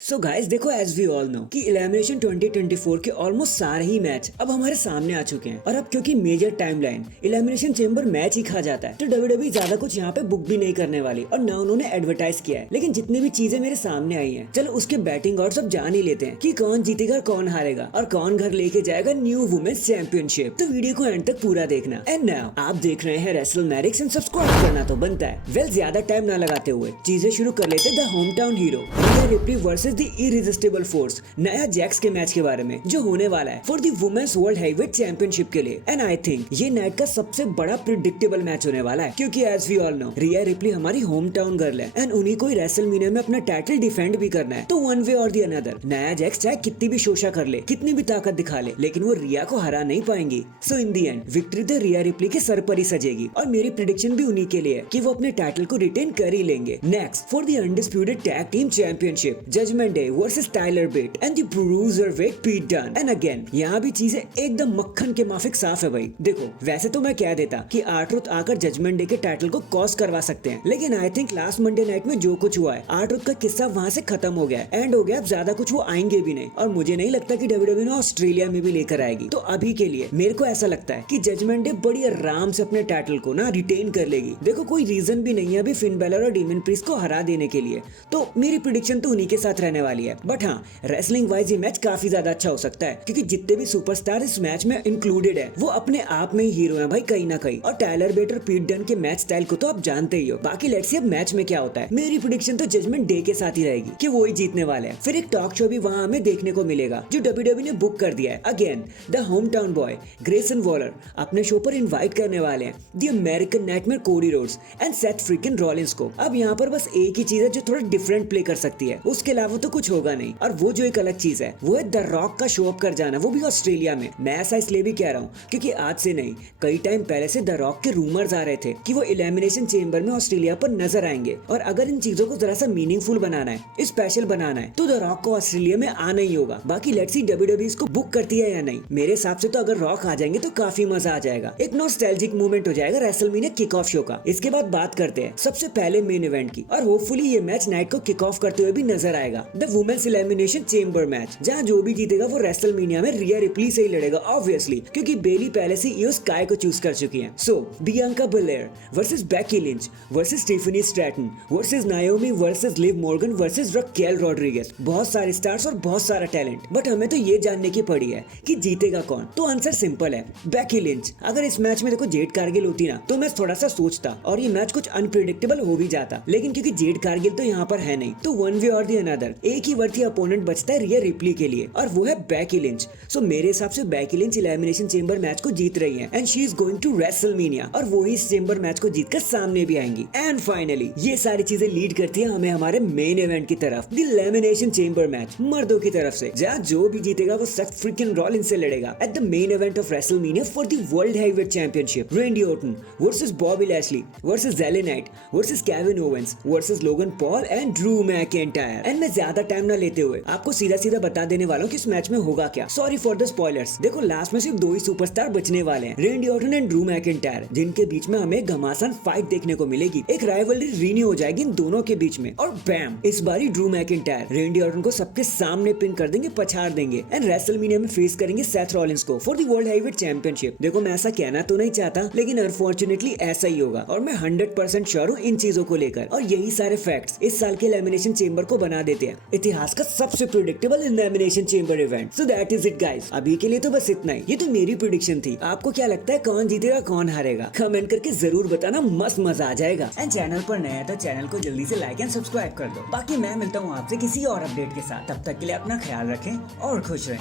So guys देखो as we all no कि elimination 2024 के ऑलमोस्ट सारे ही मैच अब हमारे सामने आ चुके हैं और अब क्योंकि major timeline elimination chamber match ही खा जाता है तो डब्ल्यूडब्ल्यूई ज्यादा कुछ यहाँ पे बुक भी नहीं करने वाली और ना उन्होंने एडवर्टाइज किया है। लेकिन जितनी भी चीजें मेरे सामने आई हैं, चलो उसके बैटिंग और सब जान ही लेते हैं कि कौन जीतेगा, कौन हारेगा और कौन घर लेके जाएगा न्यू वुमेन्स चैंपियनशिप। तो वीडियो को एंड तक पूरा देखना। एंड नाउ आप देख रहे हैं रेसलमैनिक्स एंड सब्सक्राइब करना तो बनता है। वेल ज्यादा टाइम ना लगाते हुए चीजें शुरू कर लेते the home town hero Rhea Ripley versus the irresistible force Nia Jax के मैच के बारे में जो होने वाला है for the women's world heavyweight championship के लिए। एंड आई थिंक ये नाइट का सबसे बड़ा प्रिडिक्टेबल मैच होने वाला है क्योंकि as we all know Rhea Ripley हमारी होम टाउन गर्ल है एंड उन्हीं को ही रेसलमेनिया में अपना टाइटल डिफेंड भी करना है। तो वन वे और दी अनदर नया जैक्स चाहे कितनी भी शोशा कर ले, कितनी भी ताकत दिखा ले, लेकिन वो रिया को हरा नहीं पाएंगी। सो इन दी एंड विक्ट्री तो रिया रिप्ली के सर पर ही सजेगी और मेरी प्रिडिक्शन भी उन्हीं के लिए है कि वो अपने टाइटल को रिटेन कर ही लेंगे। Next for the undisputed tag team championship Judgment Day versus Tyler Bate and the bruiserweight Pete Dunne. And again यहाँ भी चीजें एकदम मक्खन के माफिक साफ है भाई। देखो वैसे तो मैं कह देता कि आर्ट्रुथ आकर जजमेंट डे के टाइटल को कॉस करवा सकते हैं, लेकिन I think last Monday night में जो कुछ हुआ है आर्ट्रुथ का किस्सा वहाँ से खत्म हो गया एंड हो गया। अब ज्यादा कुछ वो आएंगे भी नहीं और मुझे नहीं लगता कि डब्ल्यूडब्ल्यूई ऑस्ट्रेलिया में भी लेकर आएगी। तो अभी के लिए मेरे को ऐसा लगता है कि जजमेंट डे बड़ी आराम से अपने टाइटल को ना रिटेन कर लेगी। देखो कोई रीजन भी नहीं है अभी फिन बैलर और डीमन प्रीस्ट को हरा देने के लिए, तो मेरी प्रिडिक्शन तो उन्हीं के साथ रहने वाली है। बट हाँ, रेसलिंग वाइज ये मैच काफी ज्यादा अच्छा हो सकता है क्योंकि जितने भी सुपरस्टार इस मैच में इंक्लूडेड है वो अपने आप में ही हीरो हैं भाई कहीं ना कहीं। और टाइलर बेट और पीट डन के मैच स्टाइल को तो आप जानते ही हो। बाकी लेट्स सी अब मैच में क्या होता है। मेरी प्रिडिक्शन तो जजमेंट डे के साथ ही रहेगी कि वो ही जीतने वाले हैं। फिर एक टॉक शो भी वहाँ हमें देखने को मिलेगा जो डब्ल्यूडब्ल्यूई ने बुक कर दिया है। Again the home town boy Grayson Waller अपने शो पर इन्वाइट करने वाले हैं the American Nightmare Cody Rhodes and Seth Freakin Rollins को। अब यहाँ पर बस एक ही चीज है जो थोड़ा डिफरेंट प्ले कर सकती है, उसके अलावा तो कुछ होगा नहीं। और वो जो एक अलग चीज है वो है द रॉक का शो अप कर जाना, वो भी ऑस्ट्रेलिया में। मैं ऐसा इसलिए भी कह रहा हूँ क्योंकि आज से नहीं कई टाइम पहले से द रॉक के रूमर्स आ रहे थे कि वो एलिमिनेशन चेंबर में ऑस्ट्रेलिया पर नजर आएंगे। और अगर इन चीजों को जरा सा मीनिंगफुल बनाना है, स्पेशल बनाना है, तो द रॉक को ऑस्ट्रेलिया में आना ही होगा। बाकी लेट्स सी डब्ल्यूडब्ल्यूई इसको बुक करती है या नहीं। मेरे हिसाब से तो अगर रॉक आ जाएंगे तो काफी मजा आ जाएगा, एक नॉस्टैल्जिक मोमेंट हो जाएगा रेसलमेनिया किक ऑफ शो का। इसके बाद बात करते हैं सबसे पहले मेन इवेंट की और होपफुली ये मैच नाइट को किक ऑफ करते हुए भी नजर आएगा। The women's elimination chamber match जहाँ जो भी जीतेगा वो रेसलमेनिया में रिया रिप्ली से ही लड़ेगा ऑब्वियसली, क्योंकि बेली पहले से इयो स्काई को चूज कर चुकी हैं। So Bianca Belair versus Becky Lynch versus Stephanie Stratton versus Naomi versus Liv Morgan versus Raquel Rodriguez. बहुत सारे स्टार्स और बहुत सारा टैलेंट, बट हमें तो ये जानने की पड़ी है कि जीतेगा कौन। तो आंसर सिंपल है, बेकी लिंच। अगर इस मैच में देखो जेड कारगिल होती ना तो मैं थोड़ा सा सोचता और ये मैच कुछ अनप्रिडिक्टेबल हो भी जाता, लेकिन क्योंकि जेड कारगिल तो यहाँ पर है नहीं तो वन वे और दी अनदर एक ही वर्थी अपोनेंट बचता है रिया रिप्ली के लिए और वो है बेकी लिंच। सो मेरे हिसाब से Becky Lynch elimination chamber match को जीत रही है and she is going to WrestleMania और वो ही इस चेंबर मैच को जीतकर सामने भी आएंगी। एंड फाइनली ये सारी चीजें लीड करती है हमें हमारे मेन इवेंट की तरफ, द एलिमिनेशन चेंबर मैच मर्दों की तरफ से, जहाँ जो भी जीतेगा वो सेथ फ्रीकिन रॉलिंस से लड़ेगा at the main event of WrestleMania for the world heavyweight championship. रेंडी Orton versus Bobby Lashley versus LA Knight versus Kevin Owens versus Logan Paul and Drew McIntyre. And मैं ज्यादा time ना लेते हुए आपको सीधा सीधा बता देने वाला हूँ कि इस मैच में होगा क्या। Sorry for the spoilers. देखो लास्ट में सिर्फ दो ही सुपरस्टार बचने वाले हैं, रेंडी ऑर्टन एंड ड्रू मैकिंटायर, जिनके बीच में हमें घमासान फाइट देखने को मिलेगी। एक राइवलरी रीन्यू हो जाएगी इन दोनों के बीच में और बैम इस बारी ड्रू मैकिंटायर रेंडी ऑर्टन को सबके सामने पिन कर देंगे, पछाड़ देंगे एंड रेसलमेनिया में फेस करेंगे सेथ रॉलिंस को for the world heavyweight championship. देखो मैं ऐसा कहना तो नहीं चाहता, लेकिन अनफॉर्चुनेटली ऐसा ही होगा और मैं 100% श्योर हूँ इन चीजों को लेकर। और यही सारे फैक्ट्स इस साल के एलिमिनेशन चेंबर को बना देते हैं इतिहास का सबसे predictable elimination chamber event. So that is it guys, अभी के लिए तो बस इतना ही। ये तो मेरी प्रेडिक्शन थी, आपको क्या लगता है कौन जीतेगा कौन हारेगा कमेंट करके जरूर बताना, मस्त मजा आ जाएगा। एंड चैनल पर नया है तो चैनल को जल्दी से लाइक एंड सब्सक्राइब कर दो। बाकी मैं मिलता हूँ आपसे किसी और अपडेट के साथ, तब तक के लिए अपना ख्याल रखें और खुश रहें।